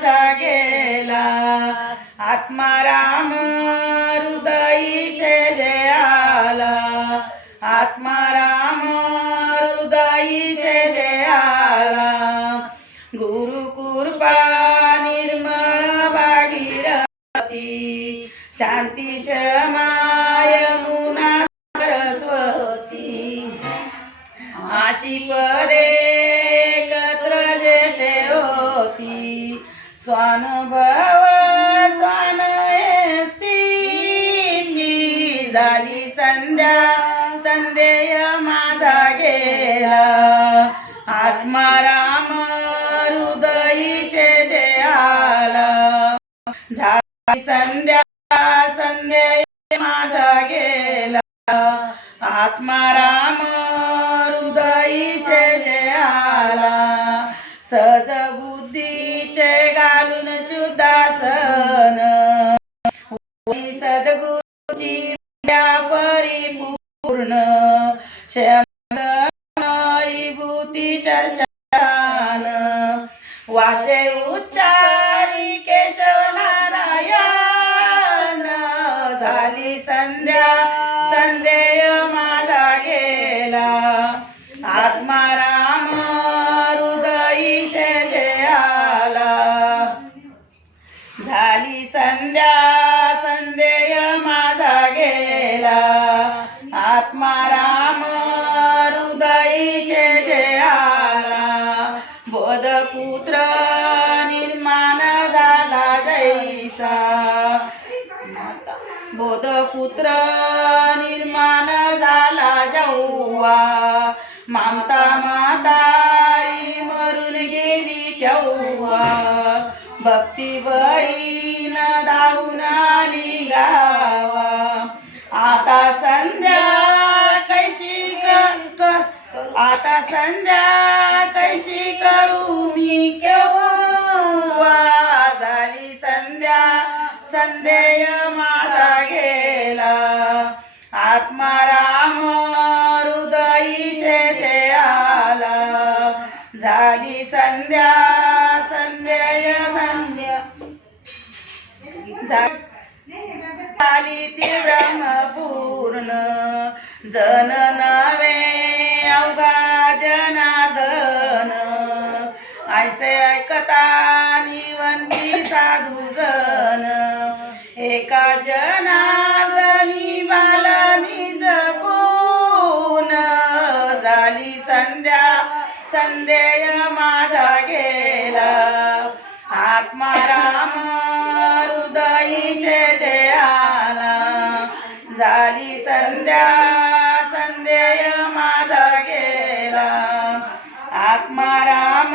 माझा गेला आत्माराम हृदयी जे आला आत्मा हृदयी जे आला गुरु कृपा निर्मळ भागीरथी. शांती शमाय मुना सरस्वती. आशी पदे एकत्र जेते होती. स्वानुभव स्वान स्थिती झाली संध्या संदेय माझा गेला. आत्मा राम हृदयी जे आला. झाली संध्या संदेय माझा गेला. आत्मा राम हृदयी जे आला. सहज बुद्धी सद्गुरुची परिपूर्ण भूती चर्चान. वाचे उच्चारी केशव नारायण. झाली संध्या संदेय माझा गेला. आत्मारा संदेय माझा गेला आत्मा राम हृदयी जे आला बोधपुत्र निर्माण झाला जैसा. बोधपुत्र निर्माण झाला जौवा. मामता माता मरून गेली तेव्हा. भक्ती बहीण धावून आली गावा. आता संध्या कैशी कर आता संध्या कैशी करू मी केव्हा? झाली संध्या संदेय माझा गेला. आत्मा राम हृदयी शेजे आला. झाली संध्या झाली ती ब्रह्मपूर्ण. जन नवे अवघा जनादन ऐसे ऐकता निवंती साधू जन. एका जनादनी बालनी जपून. झाली संध्या संदेय माझा गेला. आत्माराम आला झाली संध्या संदेय माझा गेला. आत्माराम